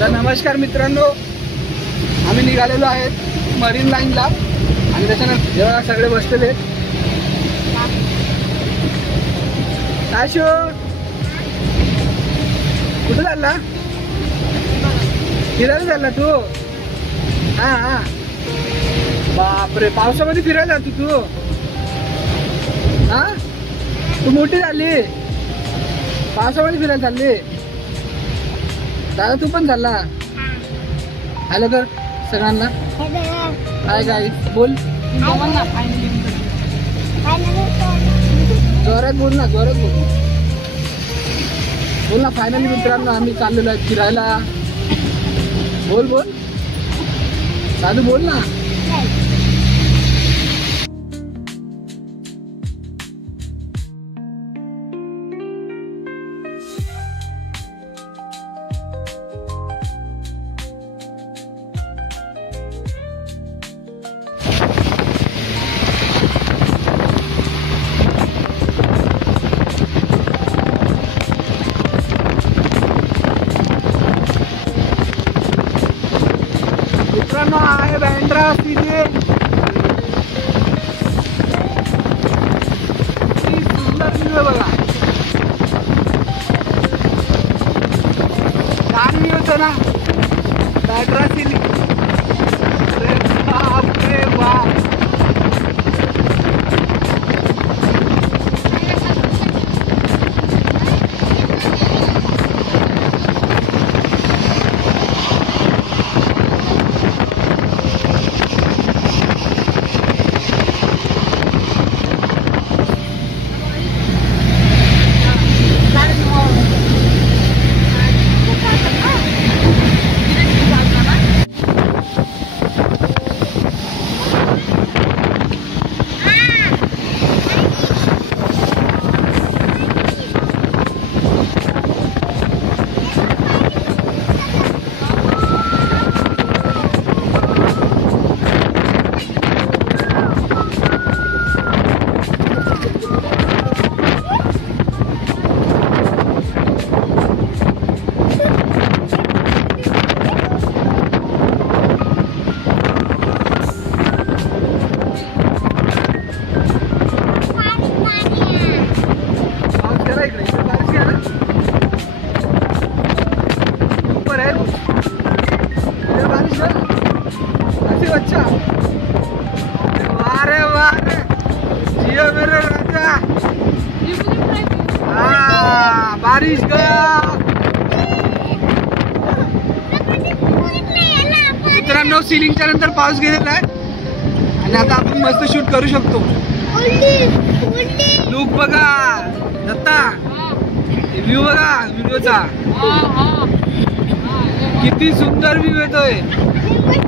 तर नमस्कार मित्रांनो, आम्ही निघालेलो आहेत मरीन लाईनला आणि त्याच्यानंतर जेव्हा सगळे बसलेले काय शो कुठे चालला? फिरायला चालला तू? हा हा, बापरे, पावसामध्ये फिरायला जातो तू? हा, तू मोठी झाली, पावसामध्ये फिरायला चालली? दादा तू पण चालला? हॅलो कर सगळ्यांना, हाय गाईस, बोल जोरात बोल ना, जोरात बोल बोल ना. फायनली मित्रांनो आम्ही चाललेलो आहे फिरायला. बोल बोल साधू, बोल ना. मित्रांनो आहे बँड्रा सीने, सुंदर व्ह्यू बघा. छान व्ह्यू होतो ना बँड्रा सीने. बापरे बाप, अच्छा. वारे वारे, जियो मेरे राजा. हाँ, बारिश का मित्रांनो सिलिंगच्या नंतर पाऊस गेलेला आहे आणि आता आपण मस्त शूट करू शकतो. लुक बघा दत्ता, व्ह्यू बघा व्हिडिओचा, किती सुंदर व्ह्यू येतोय.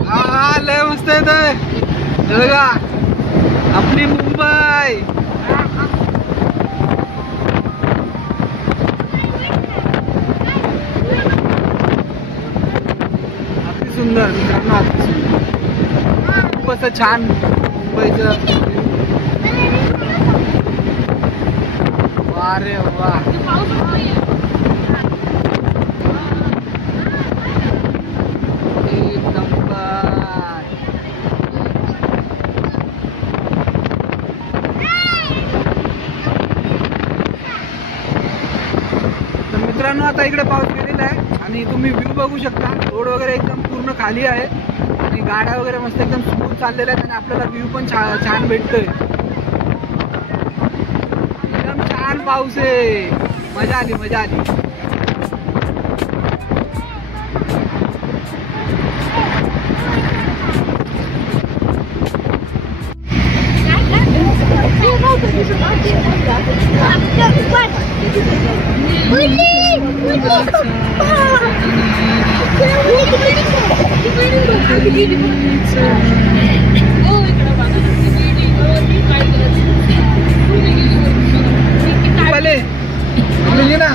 हा लय मस्त येतोय बघा आपली मुंबई. अति सुंदर मित्रांनो, अति सुंदर, खूप असं छान मुंबईचं. वा रे वा, मित्रांनो आता इकडे पाऊस गेलेला आहे आणि तुम्ही व्ह्यू बघू शकता. रोड वगैरे एकदम पूर्ण खाली आहे आणि गाड्या वगैरे मस्त एकदम स्मूथ चाललेल्या आहेत आणि आपल्याला व्ह्यू पण छान भेटतोय. एकदम छान पाऊस आहे, मजा आली मजा आली. ना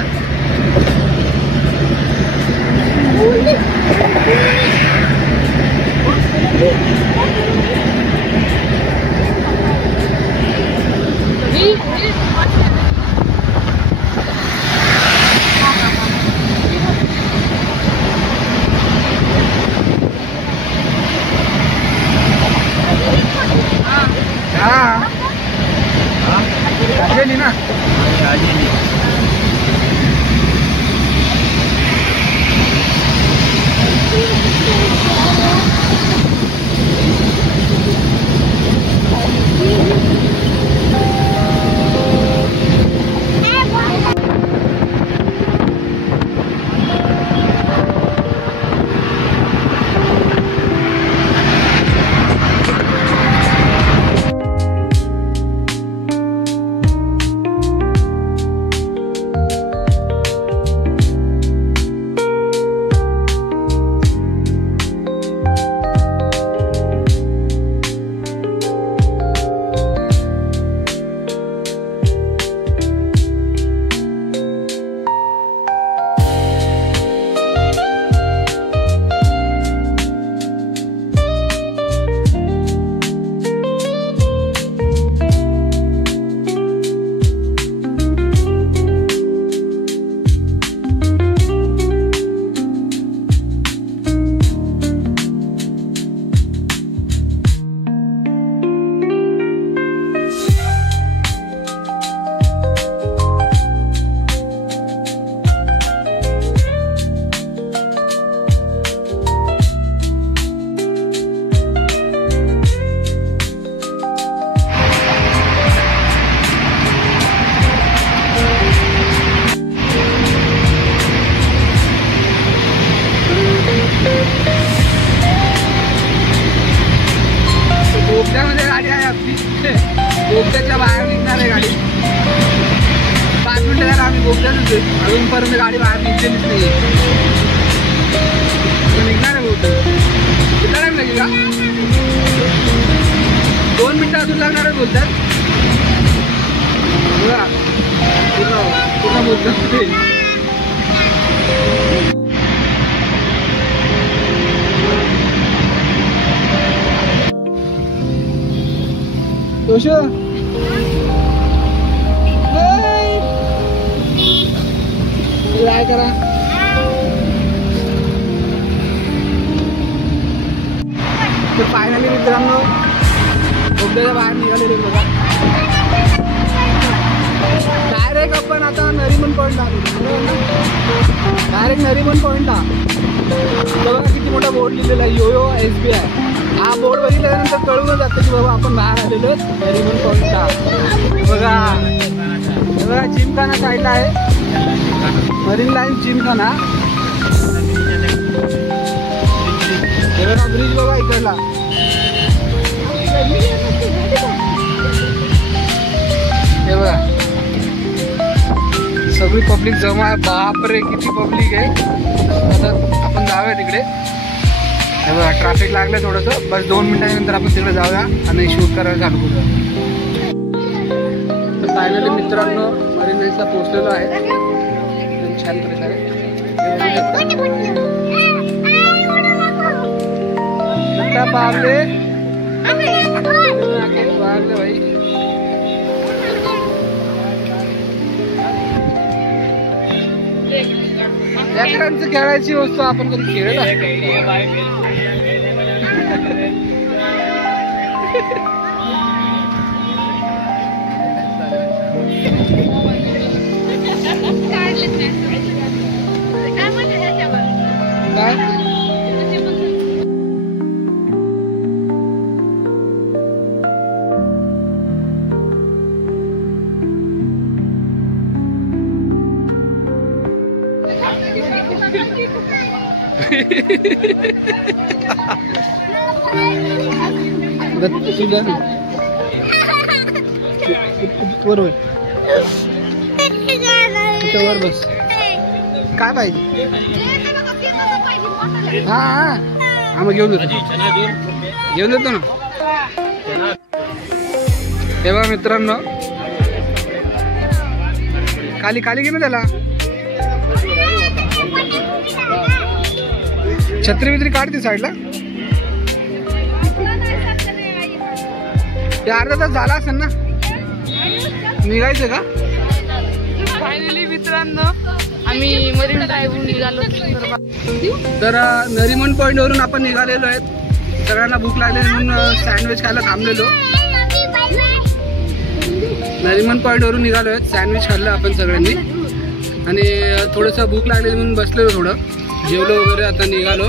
होते अजूनपर्यंत गाडी बाहेर निघलेलीच नाही. निघणार आहे बोलतो. किती टाइम लागेल का? 2 मिनिटं अजून लागणार आहे बोलतात. बघा पूर्ण बोलतात. काय करा तर फायनली मित्रांनो धबधब्याच्या बाहेर निघालेले बघा. डायरेक्ट आपण आता नरिमन पॉईंटला नरिमन पॉईंटला बघा किती मोठा बोर्ड लिहिलेला आहे योयो SBI. हा बोर्ड बघितल्यानंतर कळून जातं की बाबा आपण बाहेर आलेलो नरिमन पॉईंटला. बघा जिमखाना साईडला आहे मरीन लाईन जिमखाना. ब्रिज बघा इकडला. हे बघा सगळी पब्लिक जमा आहे. बापरे किती पब्लिक आहे. आता आपण जाऊया तिकडे. हे बघा ट्रॅफिक लागलं थोडंसं. बस 2 मिनिटांनंतर आपण तिकडे जाऊया आणि शूट करायला चालू करूया. तर फायनली मित्रांनो मरीन लाईन्सला पोहोचलेलो आहे एकदम छान प्रकारे. पावले भाई लेकरांचं खेळायची वस्तू आपण कधी खेळत काय बरोबर वर बस. काय पाहिजे? हा मग घेऊन देतो ना. तेव्हा मित्रांनो खाली खाली घे ना त्याला. छत्री बित्री काढते साईडला. ते अर्धा तास झाला असेल ना निघायचं का? फायनली मित्रांनो आम्ही मरीन ड्राईव्हवरून निघालो. तर नरिमन पॉईंट वरून आपण निघालेलो आहेत. सगळ्यांना भूक लागलेली म्हणून सँडविच खायला थांबलेलो. नरिमन पॉईंट वरून निघालो आहेत. सँडविच खाल्लं आपण सगळ्यांनी आणि थोडंसं भूक लागलेली म्हणून बसलेलो. थोडं जेवलो वगैरे आता निघालो.